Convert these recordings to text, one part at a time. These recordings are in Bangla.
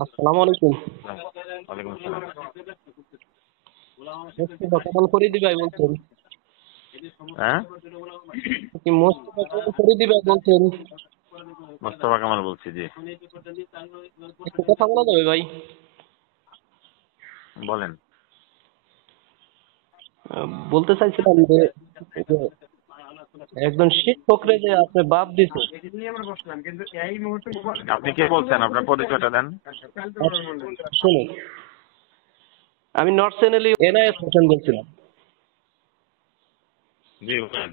আসসালামু আলাইকুম। হ্যাঁ, ওয়ালাইকুম আসসালাম। মোস্তফা কামাল ফরিদী ভাই বলছেন? হ্যাঁ, কি মোস্তফা কামাল ফরিদী ভাই বলছেন? মোস্তফা কামাল বলছি, জি। একটু কথা বলা যাবে ভাই? বলেন। বলতে চাইছিলাম যে যে একজন শিক্ষকরে যে আপনি বাদ দিছেন। আপনি কে বলছেন? আপনার পরিচয়টা দেন। শুনুন, আমি নর্থ চ্যানেলে এনআইএস হোসেন বলছিলাম। জি, বলেন।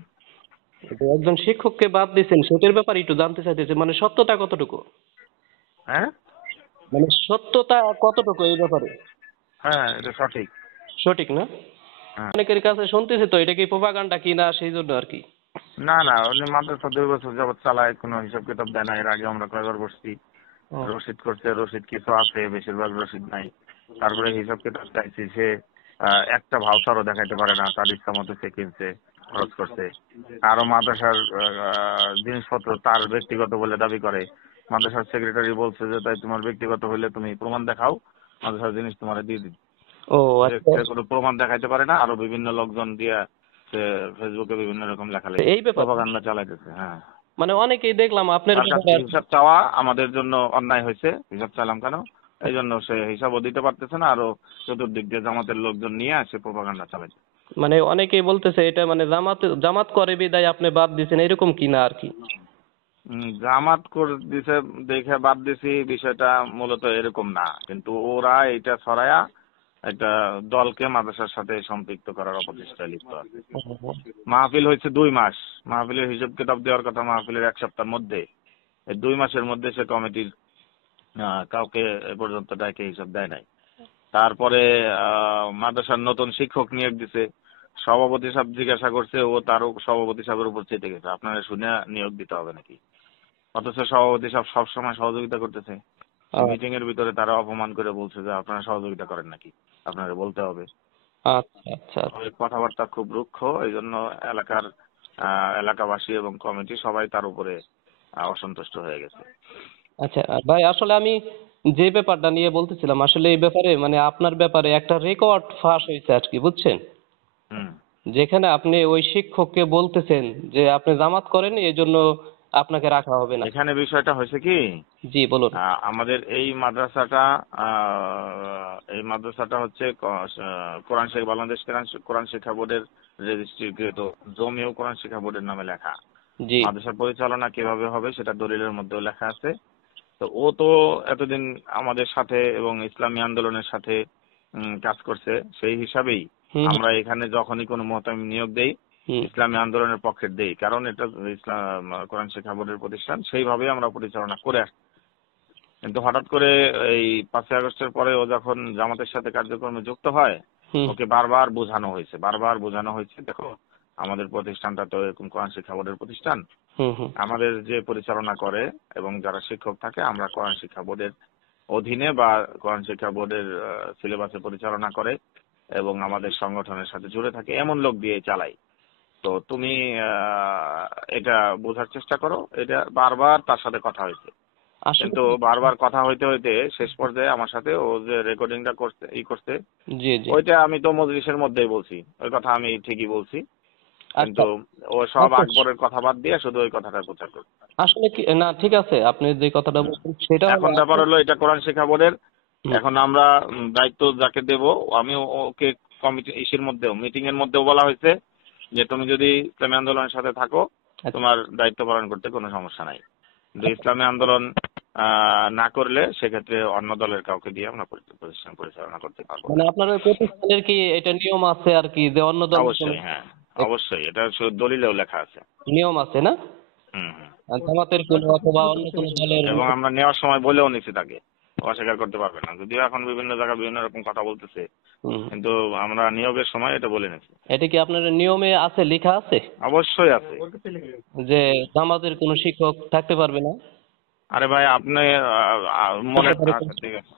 তো একজন শিক্ষককে বাদ দিছেন, সেটার ব্যাপারে একটু জানতে চাইতেছি, মানে সত্যতা কতটুকু? হ্যাঁ, মানে সত্যতা কতটুকু এই ব্যাপারে? হ্যাঁ, এটা সঠিক। সঠিক না? হ্যাঁ। অনেকের কাছে শুনতেছি তো, এটা কি প্রোপাগান্ডা কি না, সেই জন্য আর কি। না, না, উনি মাদ্রাসা 2 বছর যাবত চালায়, কোনো হিসাব কিতাব দেয় না। এর আগে আমরা কয়েকবার বসছি, ও, রসিদ করছে, রসিদ কিছু আছে, বেশিরভাগ রসিদ নাই। তারপরে হিসাব কিতাব চাইছি, সে একটা ভাউচারও দেখাইতে পারে না। তার ইচ্ছা মতো সে কিনছে, খরচ করছে। আরো মাদ্রাসার জিনিসপত্র তার ব্যক্তিগত বলে দাবি করে। মাদ্রাসার সেক্রেটারি বলছে যে তাই তোমার ব্যক্তিগত হইলে তুমি প্রমাণ দেখাও, মাদ্রাসার জিনিস তোমার দিয়ে দিন। ও আচ্ছা। সে কোনো প্রমাণ দেখাইতে পারে না, আরো বিভিন্ন লোকজন দিয়ে সে ফেসবুকে বিভিন্ন রকম লেখালেখি এই ব্যাপার, প্রোপাগান্ডা চালাইতেছে। হ্যাঁ, মানে অনেকেই দেখলাম আপনার তার কাছ ব্যাপারে থেকে আর কি। হিসাব চাওয়া আমাদের জন্য অন্যায় হয়েছে। হিসাব চাইলাম কেন? এই জন্য সে হিসাবও দিতে পারতেছে না, আরো চতুর্দিক দিয়ে জামাতের লোকজন নিয়ে আসে প্রোপাগান্ডা চালাইছে। মানে অনেকেই বলতেছে এটা মানে জামাত জামাত করে বিদায় আপনি বাদ দিছেন, এরকম কি না আর কি। জামাত করে দিছে দেখে বাদ দিছি, বিষয়টা মূলত এরকম না, কিন্তু ওরা এটা ছড়ায়া একটা দলকে মাদ্রাসার সাথে সম্পৃক্ত করার অপচেষ্টায় লিপ্ত আছে। মাহফিল হয়েছে 2 মাস, মাহফিলের হিসাব কিতাব দেওয়ার কথা মাহফিলের 1 সপ্তাহের মধ্যে। এই 2 মাসের মধ্যে সে কমিটির কাউকে এ পর্যন্ত ডাকে হিসাব দেয় নাই। তারপরে মাদ্রাসার নতুন শিক্ষক নিয়োগ দিছে। সভাপতি সাহেব জিজ্ঞাসা করছে, ও তারও সভাপতি সাহেবের উপর চেতে গেছে, আপনারা শুনে নিয়োগ দিতে হবে নাকি? অথচ সভাপতি সাহেব সবসময় সহযোগিতা করতেছে। আ- মিটিং এর ভিতরে তারা অপমান করে বলছে যে আপনারা সহযোগিতা করেন নাকি, আপনারা বলতে হবে। আচ্ছা আচ্ছা ওই কথাবার্তা খুব রুক্ষ, এই জন্য এলাকার এলাকাবাসী এবং কমিটি সবাই তার উপরে অসন্তুষ্ট হয়ে গেছে। আচ্ছা। ভাই আসলে আমি যে ব্যাপারটা নিয়ে বলতেছিলাম, আসলে এই ব্যাপারে মানে আপনার ব্যাপারে একটা রেকর্ড ফাঁস হয়েছে আর কি, বুঝছেন? হুম। যেখানে আপনি ওই শিক্ষককে বলতেছেন যে আপনি জামাত করেন, এই জন্য আপনাকে রাখা হবে না। এখানে বিষয়টা হয়েছে কি, জি বলুন। আমাদের এই মাদ্রাসাটা হচ্ছে কোরআন শিক্ষা বাংলাদেশ কোরআন শিক্ষা বোর্ডের রেজিস্ট্রিকৃত, জমিও কোরআন শিক্ষা বোর্ডের নামে লেখা। জি। মাদ্রাসা পরিচালনা কিভাবে হবে সেটা দলিলের মধ্যেও লেখা আছে। তো ও তো এতদিন আমাদের সাথে এবং ইসলামী আন্দোলনের সাথে কাজ করছে, সেই হিসাবেই হুম হুম আমরা এখানে যখনই কোনো মোহতামিম নিয়োগ দেই, হুম। ইসলামী আন্দোলনের পক্ষে দেই, কারণ এটা ইসলাম কোরআন শিক্ষা বোর্ডের প্রতিষ্ঠান, সেইভাবেই আমরা পরিচালনা করে আসছি। কিন্তু হঠাৎ করে এই 5ই আগস্টের পরে ও যখন জামাতের সাথে কার্যক্রমে যুক্ত হয়, হুম ওকে বারবার বোঝানো হয়েছে, দেখো আমাদের প্রতিষ্ঠানটা তো এরকম কোরআন শিক্ষা বোর্ডের প্রতিষ্ঠান, হুম হুম। আমাদের যে পরিচালনা করে এবং যারা শিক্ষক থাকে আমরা কোরআন শিক্ষা বোর্ডের অধীনে বা কোরআন শিক্ষা বোর্ডের সিলেবাসে পরিচালনা করে এবং আমাদের সংগঠনের সাথে জুড়ে থাকে এমন লোক দিয়ে চালাই। তো তুমি এটা বোঝার চেষ্টা করো। এটা বারবার তার সাথে কথা হয়েছে, আসলে কিন্তু বারবার কথা হইতে হইতে শেষ পর্যায়ে আমার সাথে ও যে রেকর্ডিংটা করছে, জি জি। ওইটা আমি তো মজলিসের মধ্যেই বলছি, ওই কথা আমি ঠিকই বলছি, আচ্ছা কিন্তু ও সব আচ্ছা। আকবরের কথা বাদ দিয়ে শুধু ওই কথাটা প্রচার করছে। আসলে কি না, ঠিক আছে, আপনি যে কথাটা হুম। বলছেন সেটা হলো এখন ব্যাপার আপনি। হলো এটা কোরআন শিক্ষা বোর্ডের। হুম। এখন আমরা দায়িত্ব যাকে দেব, আমি ওকে কমিটি ইসের মধ্যেও মিটিং এর মধ্যেও বলা হয়েছে যে তুমি যদি ইসলামী আন্দোলনের সাথে থাকো আচ্ছা তোমার দায়িত্ব পালন করতে কোনো সমস্যা নাই, কিন্তু ইসলামী আন্দোলন না করলে সেক্ষেত্রে অন্য দলের কাউকে দিয়ে আমরা প্রতিষ্ঠান পরিচালনা করতে পারবো মানে না। আপনার ওই প্রতিষ্ঠানের কি এটা নিয়ম আছে আর কি, যে অন্য দলের কোনো অবশ্যই, হ্যাঁ, অবশ্যই, এটা দলিলেও লেখা আছে। নিয়ম আছে না? হুম, হুম। আর জামাতের কোনো অথবা অন্য কোনো দলের এবং আমরা নেওয়ার সময় বলেও নিছি তাকে, অস্বীকার করতে পারবে না, যদিও এখন বিভিন্ন জায়গায় বিভিন্ন রকম কথা বলতেছে, হুম। কিন্তু আমরা নিয়োগের সময় এটা বলে নিছি। এটা কি আপনার নিয়মে আছে, লেখা আছে অবশ্যই আছে। যে জামাতের কোনো শিক্ষক থাকতে পারবে না? আরে ভাই আপনি মনে, সেটা আচ্ছা ঠিক আছে।